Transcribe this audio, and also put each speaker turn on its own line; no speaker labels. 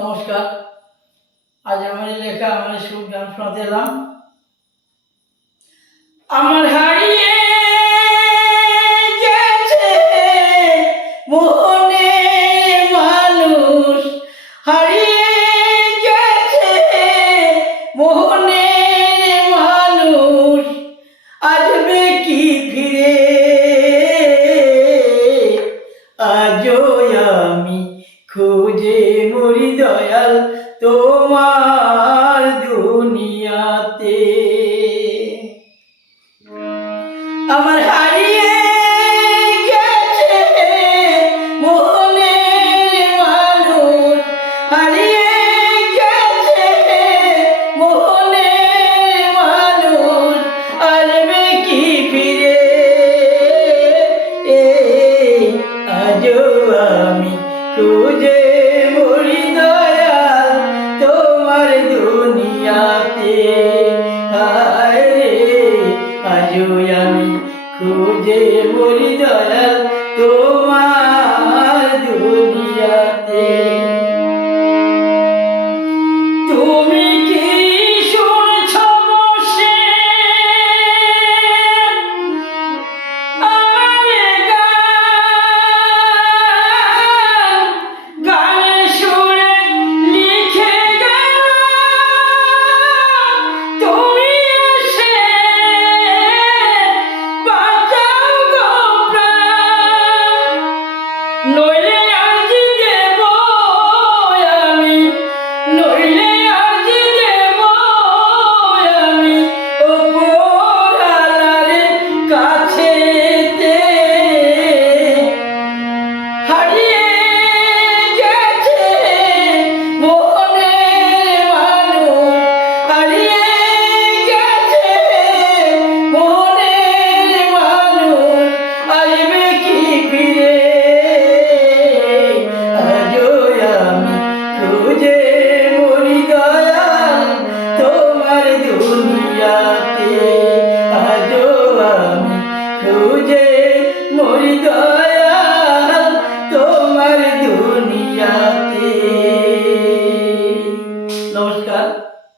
নমস্কার। আজ আমার লেখা আমার সুর গান শোনাতে এলাম। আমার হারিয়ে খুঁজে মরি দয়াল তোমার দুনিয়াতে আজও আমি খুঁজে মরি দয়াল তোমার মোর তোমার দুনিয়াতে